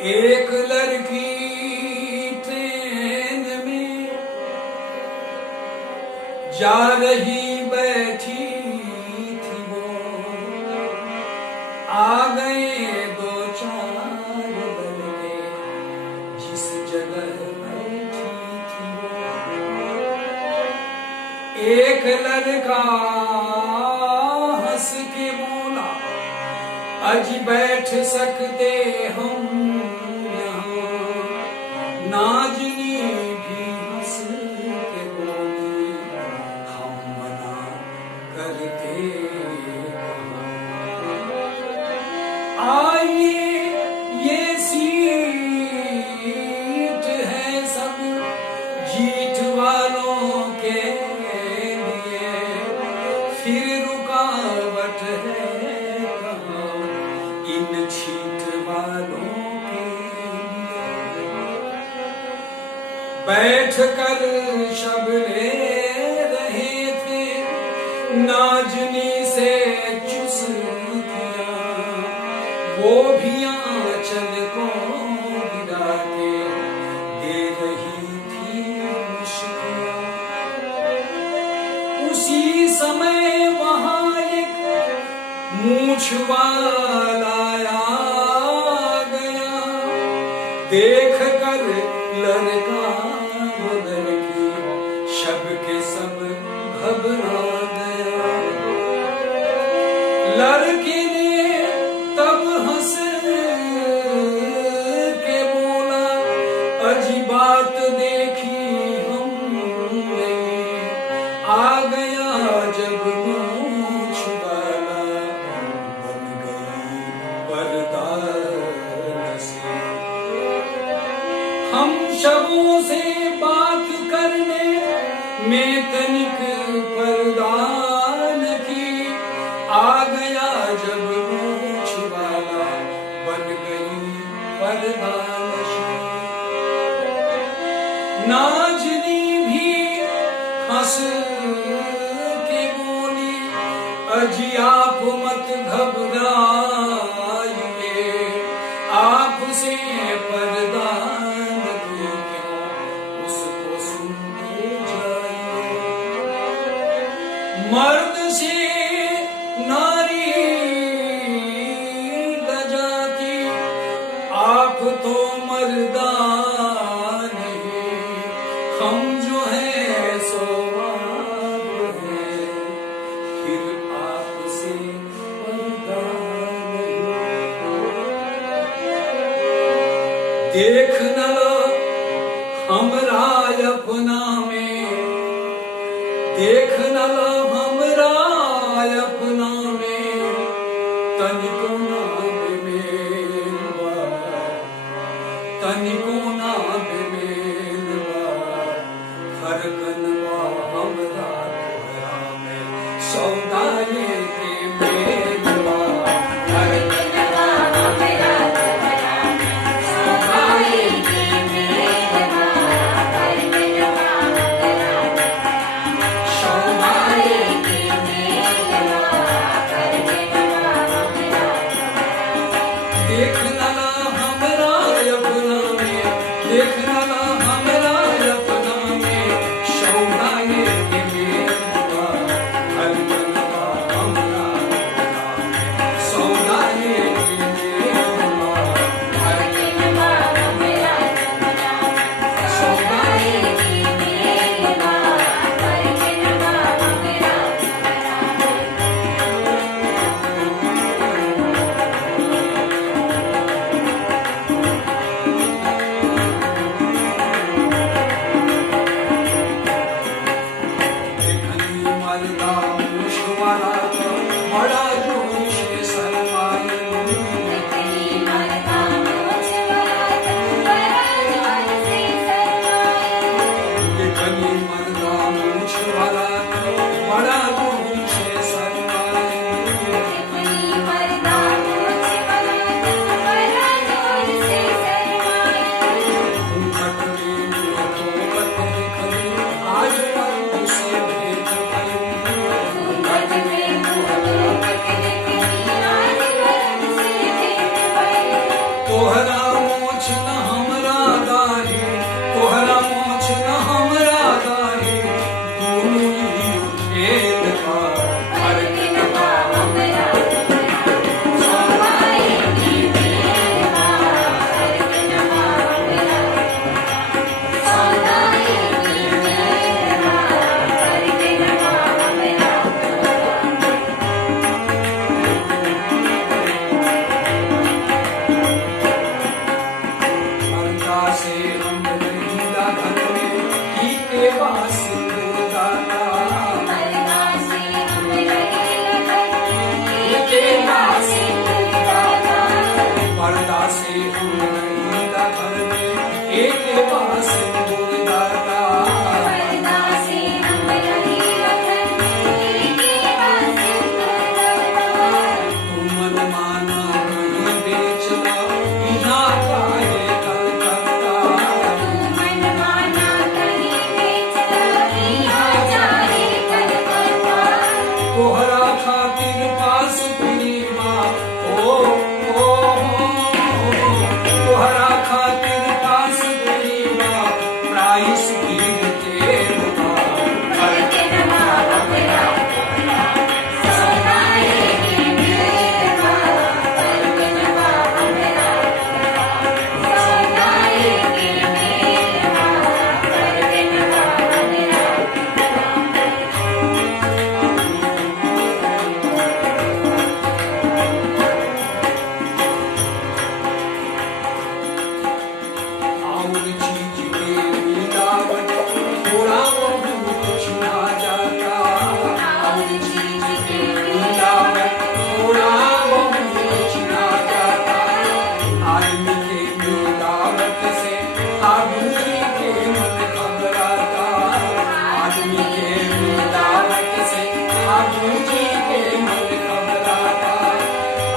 एक लड़की ट्रेन में जा रही बैठी थी वो, आ गए दो चार लड़के जिस जगह बैठी थी वो। एक लड़का हंस के बोला, आज बैठ सकते हम यहाँ। नाजनी भी हंस के बोली, हम मना करते आइए, ये सीट है सब जीत वालों के लिए, फिर रुकावट है इन छीट वालों के लिए। बैठ कर शब ले रहे थे, नाजनी से चुस दिया, वो भी आंचल को गिरा के दे रही थी मुश्किल। उसी समय वहां एक मूछ वाला आ गया, देख कर लड़का लड़की शब के सब घबरा गया। लड़की ने तब हंस के बोला, अजी बात देखी हमने, आ गया जब मूछ वाला बन गई पर्दा से। हम शबों से बात करने में तनिक पर्दा न की, आ गया जब मूछ वाला बन गई पर्दा नशी। नाजनी भी हंस के बोली, अजी आप मत घबराइए, आपसे पर्दा नकी क्यों उसको सुनते जाइए। मर्द से नारी लजाती, आप तो मर्दा नहीं, हम जो है सो आप हैं, फिर आपसे पर्दा नहीं। देख न लो हमरा अपना में, देख न लो हमरा अपना में, तनिको ना बेमेलवा, तनिको ना बेमेलवा, फरकनवा हमरा तोहरा में, सौदा लेके मेलवा, फरकनवा हमरा तोहरा में, सौदा लेके मेलवा, फरकनवा हमरा तोहरा में, सौदा लेके मेलवा, फरकनवा हमरा तोहरा में। देख न ला हमरा अपना में, देख न ला हमरा अपना में, सौदा लेके मेलवा, फरकनवा हमरा तोहरा में, सौदा लेके मेलवा, फरकनवा हमरा तोहरा में, सौदा लेके मेलवा, फरकनवा हमरा तोहरा में।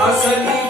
असली